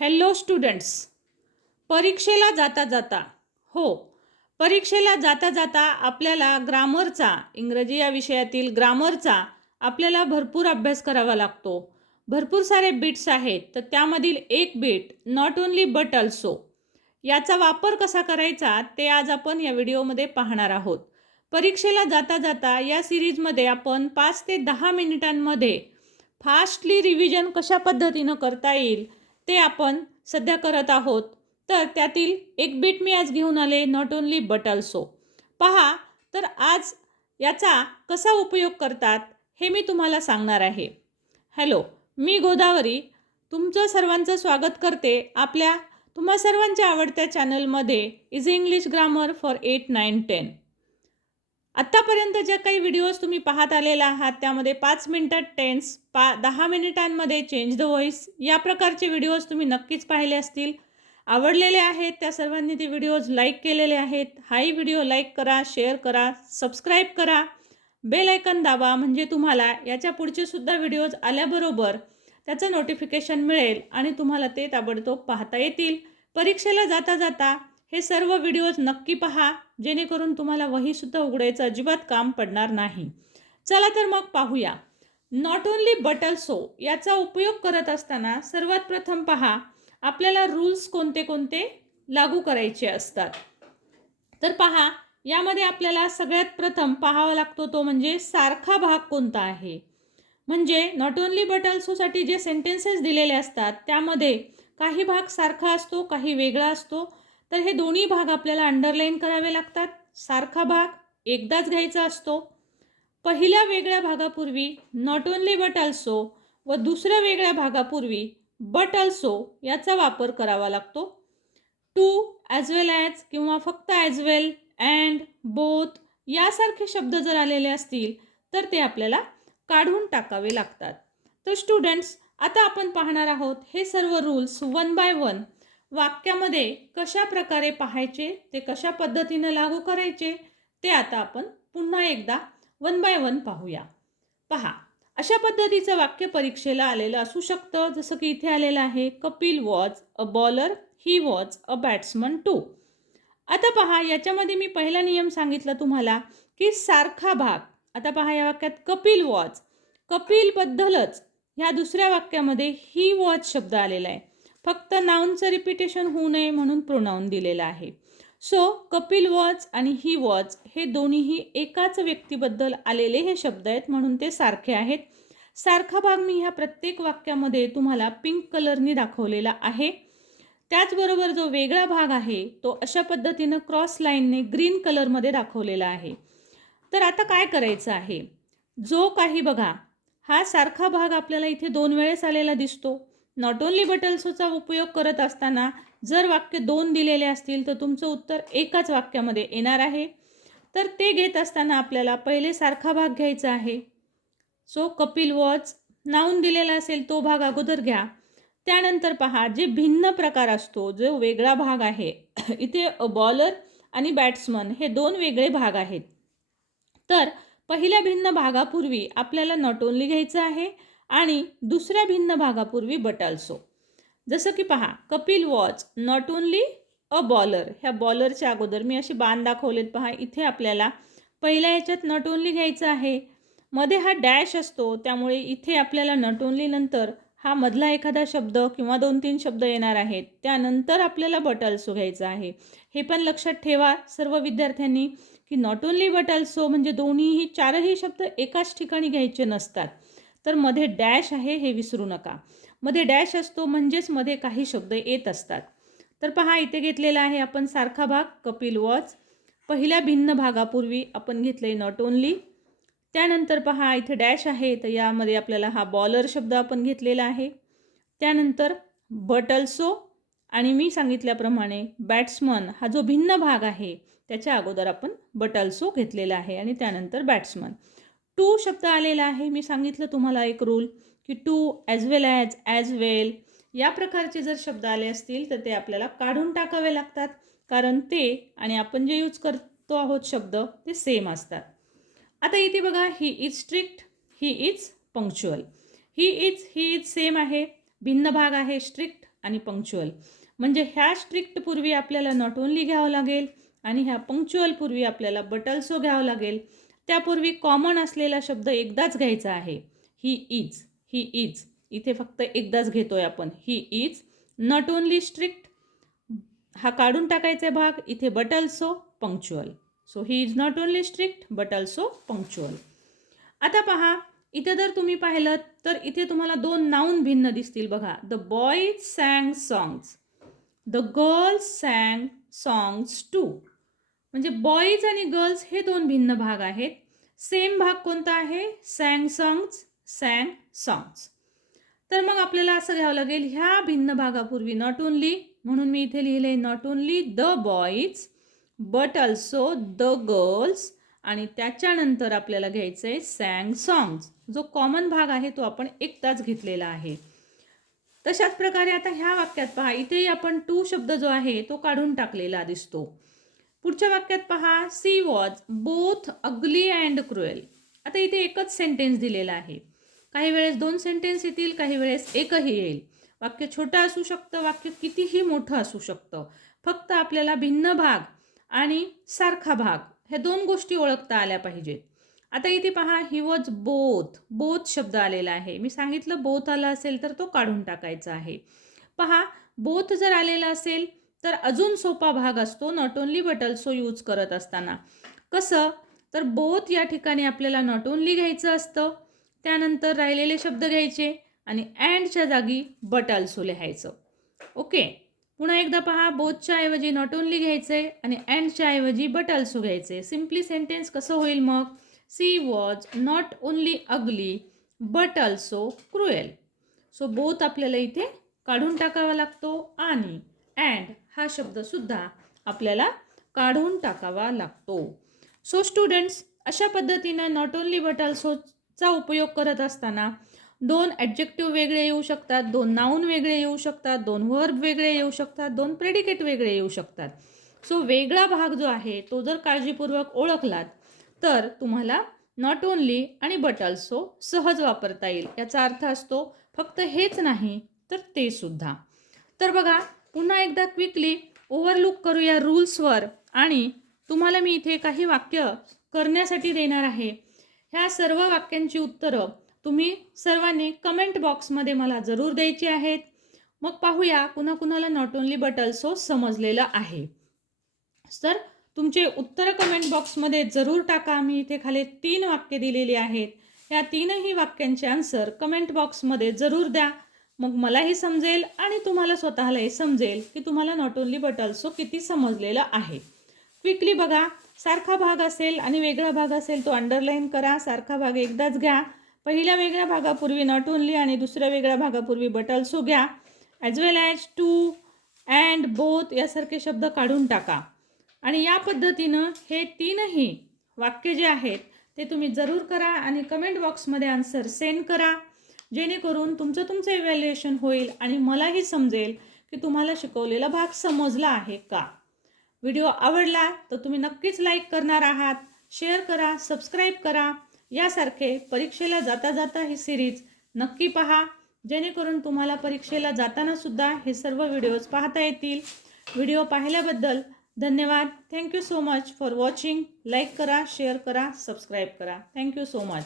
Hello students परीक्षेला जाता जाता हो परीक्षेला जाता जाता आपल्याला ग्रामरचा इंग्रजी या विषयातील ग्रामरचा आपल्याला भरपूर अभ्यास करावा लागतो. भरपूर सारे बिट्स आहेत तर त्यामधील एक बीट नॉट ओन्ली बट अल्सो याचा वापर कसा करायचा ते आज आपण या व्हिडिओमध्ये पाहणार आहोत. परीक्षेला जाता जाता या सिरीजमध्ये आपण पाच ते दहा मिनिटांमध्ये फास्टली रिव्हिजन कशा पद्धतीनं करता येईल ते आपण सध्या करत आहोत. तर त्यातील एक बीट मी आज घेऊन आले नॉट ओन्ली बट अल्सो पहा तर आज याचा कसा उपयोग करतात हे मी तुम्हाला सांगणार आहे. हॅलो मी गोदावरी तुमचं सर्वांचं स्वागत करते आपल्या तुम्हा सर्वांच्या आवडत्या चॅनलमध्ये is English grammar for eight nine ten आत्तापर्यंत ज्या काही व्हिडिओज तुम्ही पाहत आलेला आहात त्यामध्ये पाच मिनटात टेन्स पा दहा मिनिटांमध्ये चेंज द व्हॉईस या प्रकारचे व्हिडिओज तुम्ही नक्कीच पाहिले असतील. आवडलेले आहेत त्या सर्वांनी ते व्हिडिओज लाईक केलेले आहेत. हाही व्हिडिओ लाईक करा शेअर करा सबस्क्राईब करा. बेल आयकन दाबा म्हणजे तुम्हाला याच्या पुढचे सुद्धा व्हिडिओज आल्याबरोबर त्याचं नोटिफिकेशन मिळेल आणि तुम्हाला ते ताबडतोब पाहता येतील. परीक्षेला जाता जाता हे सर्व व्हिडिओज नक्की पहा जेणेकरून तुम्हाला वहीसुद्धा उघडायचं अजिबात काम पडणार नाही. चला तर मग पाहूया. नॉट ओन्ली बट ऑल्सो याचा उपयोग करत असताना सर्वात प्रथम पहा आपल्याला रूल्स कोणते कोणते लागू करायचे असतात. तर पहा यामध्ये आपल्याला सगळ्यात प्रथम पाहावा लागतो तो म्हणजे सारखा भाग कोणता आहे? म्हणजे नॉट ओन्ली बट ऑल्सोसाठी जे सेंटेन्सेस दिलेले असतात त्यामध्ये काही भाग सारखा असतो काही वेगळा असतो तर हे दोन्ही भाग आपल्याला अंडरलाईन करावे लागतात. सारखा भाग एकदाच घ्यायचा असतो. पहिल्या वेगळ्या भागापूर्वी नॉट ओनली बट अल्सो व दुसऱ्या वेगळ्या भागापूर्वी बट अल्सो याचा वापर करावा लागतो. टू ॲज वेल ॲज किंवा फक्त ॲज वेल अँड बोथ यासारखे शब्द जर आलेले असतील तर ते आपल्याला काढून टाकावे लागतात. तर स्टुडंट्स आता आपण पाहणार आहोत हे सर्व रूल्स वन बाय वन वाक्यामध्ये कशा प्रकारे पाहायचे ते कशा पद्धतीनं लागू करायचे ते आता आपण पुन्हा एकदा वन बाय वन पाहूया. पहा अशा पद्धतीचं वाक्य परीक्षेला आलेलं असू शकतं जसं की इथे आलेलं आहे Kapil was a bowler he was a batsman too. आता पहा याच्यामध्ये मी पहिला नियम सांगितला तुम्हाला की सारखा भाग आता पहा या वाक्यात कपिल वॉज कपिलबद्दलच ह्या दुसऱ्या वाक्यामध्ये ही वॉच शब्द आलेला आहे. फक्त नाऊनचं रिपिटेशन होऊ नये म्हणून प्रोनाऊन दिलेलं आहे. सो कपिल वॉच आणि ही वॉच हे दोन्हीही एकाच व्यक्तीबद्दल आलेले हे शब्द आहेत म्हणून ते सारखे आहेत. सारखा भाग मी ह्या प्रत्येक वाक्यामध्ये तुम्हाला पिंक कलरनी दाखवलेला आहे. त्याचबरोबर जो वेगळा भाग आहे तो अशा पद्धतीनं क्रॉस लाईनने ग्रीन कलरमध्ये दाखवलेला आहे. तर आता काय करायचं आहे? जो काही बघा हा सारखा भाग आपल्याला इथे दोन वेळेस आलेला दिसतो. नॉट ओन्ली बटल्सोचा उपयोग करत असताना जर वाक्य दोन दिलेले असतील तर तुमचं उत्तर एकाच वाक्यामध्ये येणार आहे. तर ते घेत असताना आपल्याला पहिले सारखा भाग घ्यायचा आहे. सो कपिल वॉच नाऊन दिलेला असेल तो भाग अगोदर घ्या. त्यानंतर पहा जे भिन्न प्रकार असतो जो वेगळा भाग आहे इथे बॉलर आणि बॅट्समन हे दोन वेगळे भाग आहेत. तर पहिल्या भिन्न भागापूर्वी आपल्याला नॉट ओन्ली घ्यायचं आहे आणि दुसऱ्या भिन्न भागापूर्वी बट जसं की पहा Kapil was not only a bowler ह्या बॉलरच्या अगोदर मी अशी बाण दाखवलेत पहा इथे आपल्याला पहिल्या ह्याच्यात नॉट ओन्ली घ्यायचं आहे. मध्ये हा डॅश असतो त्यामुळे इथे आपल्याला नॉट ओन्ली नंतर हा मधला एखादा शब्द किंवा दोन तीन शब्द येणार आहेत. त्यानंतर आपल्याला बट ऑल्सो घ्यायचं आहे. हे पण लक्षात ठेवा सर्व विद्यार्थ्यांनी की नॉट ओन्ली बटल्सो म्हणजे दोन्हीही चारही शब्द एकाच ठिकाणी घ्यायचे नसतात. तर मध्ये डॅश आहे हे विसरू नका. मध्ये डॅश असतो म्हणजेच मध्ये काही शब्द येत असतात. तर पहा इथे घेतलेला आहे आपण सारखा भाग कपिल वॉच. पहिल्या भिन्न भागापूर्वी आपण घेतले नॉट ओन्ली त्यानंतर पहा इथे डॅश आहे तर यामध्ये आपल्याला हा बॉलर शब्द आपण घेतलेला आहे. त्यानंतर बटल्सो आणि मी सांगितल्याप्रमाणे बॅट्समन हा जो भिन्न भाग आहे त्याच्या अगोदर आपण बट घेतलेला आहे आणि त्यानंतर बॅट्समन. टू शब्द आलेला आहे. मी सांगितलं तुम्हाला एक रूल की too as well as as well या प्रकारचे जर शब्द आले असतील तर ते आपल्याला काढून टाकावे लागतात. कारण ते आणि आपण जे यूज करतो आहोत शब्द ते सेम असतात. आता इथे बघा he is strict he is punctual he is he is same आहे. भिन्न भाग आहे स्ट्रिक्ट आणि पंक्च्युअल म्हणजे ह्या स्ट्रिक्ट पूर्वी आपल्याला नॉट ओनली घ्यावं लागेल आणि ह्या पंक्च्युअल पूर्वी आपल्याला बटल्सो घ्यावं लागेल. त्यापूर्वी कॉमन असलेला शब्द एकदाच घ्यायचा आहे. ही इज ही इज इथे फक्त एकदाच घेतोय आपण. He is not only strict हा काढून टाकायचा भाग. इथे but also punctual so he is not only strict but also punctual आता पहा इथे जर तुम्ही पाहिलं तर इथे तुम्हाला दोन नाऊन भिन्न दिसतील बघा. The boys sang songs the girls sang songs too म्हणजे बॉईज आणि गर्ल्स हे दोन भिन्न भाग आहेत. सेम भाग कोणता आहे? सँग सॉंग्स सँग सॉंग्स तर मग आपल्याला असं घ्यावं लागेल ह्या भिन्न भागापूर्वी नॉट ओनली म्हणून मी इथे लिहिले not only the boys but also the girls आणि त्याच्यानंतर आपल्याला घ्यायचं आहे सँग सॉंग्स जो कॉमन भाग आहे तो आपण एकदाच घेतलेला आहे. तशाच प्रकारे आता ह्या वाक्यात पहा इथेही आपण टू शब्द जो आहे तो काढून टाकलेला दिसतो. पुढच्या वाक्यात पहा she was both ugly and cruel आता इथे एकच सेंटेन्स दिलेला आहे. काही वेळेस दोन सेंटेन्स येतील काही वेळेस एकही येईल. वाक्य छोटं असू शकतं वाक्य कितीही मोठं असू शकतं. फक्त आपल्याला भिन्न भाग आणि सारखा भाग ह्या दोन गोष्टी ओळखता आल्या पाहिजेत. आता इथे पहा ही वॉज बोथ बोथ शब्द आलेला आहे. मी सांगितलं बोथ आला असेल तर तो काढून टाकायचा आहे. पहा बोथ जर आलेला असेल तर अजून सोपा भाग असतो not only but also use करत असताना. कसं? तर बोथ या ठिकाणी आपल्याला नॉट ओनली घ्यायचं असतं त्यानंतर राहिलेले शब्द घ्यायचे आणि अँडच्या जागी बट अल्सो लिहायचं. ओके पुन्हा एकदा पहा बोथच्या ऐवजी नॉट ओनली आहे आणि अँडच्या ऐवजी बट ऑल्सो घ्यायचे. सिम्पली सेंटेन्स कसं होईल मग? She was not only ugly but also cruel so both आपल्याला इथे काढून टाकावा लागतो आणि अँड हा शब्दसुद्धा आपल्याला काढून टाकावा लागतो. सो स्टुडंट्स अशा पद्धतीनं नॉट ओनली बट ऑल्सोचा उपयोग करत असताना दोन ॲडजेक्टिव्ह वेगळे येऊ शकतात दोन नाऊन वेगळे येऊ शकतात दोन वर्ब वेगळे येऊ शकतात दोन प्रेडिकेट वेगळे येऊ शकतात. सो वेगळा भाग जो आहे तो जर काळजीपूर्वक ओळखलात तर तुम्हाला नॉट ओनली आणि बट ऑल्सो हो सहज वापरता येईल. याचा अर्थ असतो फक्त हेच नाही तर ते सुद्धा. तर बघा पुन्हा एकदा क्विकली ओव्हरलुक करूया रूल्सवर आणि तुम्हाला मी इथे काही वाक्य करण्यासाठी देणार आहे. ह्या सर्व वाक्यांची उत्तरं तुम्ही सर्वांनी कमेंट बॉक्समध्ये मला जरूर द्यायची आहेत. मग पाहूया कुणा कुणाला नॉट ओनली बट ऑल्सो समजलेलं आहे. तर तुमचे उत्तर कमेंट बॉक्समध्ये जरूर टाका. मी इथे खाली तीन वाक्य दिलेली आहेत. या तीनही वाक्यांचे आन्सर कमेंट बॉक्समध्ये जरूर द्या. मग मलाही समजेल आणि तुम्हाला स्वतःलाही समजेल की तुम्हाला नॉट ओनली बट ऑल्सो किती समजलेलं आहे. क्विकली बघा सारखा भाग असेल आणि वेगळा भाग असेल तो अंडरलाईन करा सारखा भाग एकदाच घ्या. पहिल्या वेगळ्या भागापूर्वी नॉट ओनली आणि दुसऱ्या वेगळ्या भागापूर्वी बट ऑल्सो हो घ्या. As well as too and both यासारखे शब्द काढून टाका. आणि या पद्धतीनं हे तीनही वाक्य जे आहेत ते तुम्ही जरूर करा आणि कमेंट बॉक्समध्ये आन्सर सेंड करा. जेणेकरून तुमचं तुमचं इव्हॅल्युएशन होईल आणि मलाही समजेल की तुम्हाला शिकवलेला भाग समजला आहे का. व्हिडिओ आवडला तर तुम्ही नक्कीच लाईक करणार आहात शेअर करा सबस्क्राईब करा. यासारखे परीक्षेला जाता जाता ही सिरीज नक्की पहा. जेणेकरून तुम्हाला परीक्षेला जाताना सुद्धा हे सर्व व्हिडिओज पाहता येतील. व्हिडिओ पाहिल्याबद्दल धन्यवाद. Thank you so much for watching like करा शेअर करा सबस्क्राईब करा. Thank you so much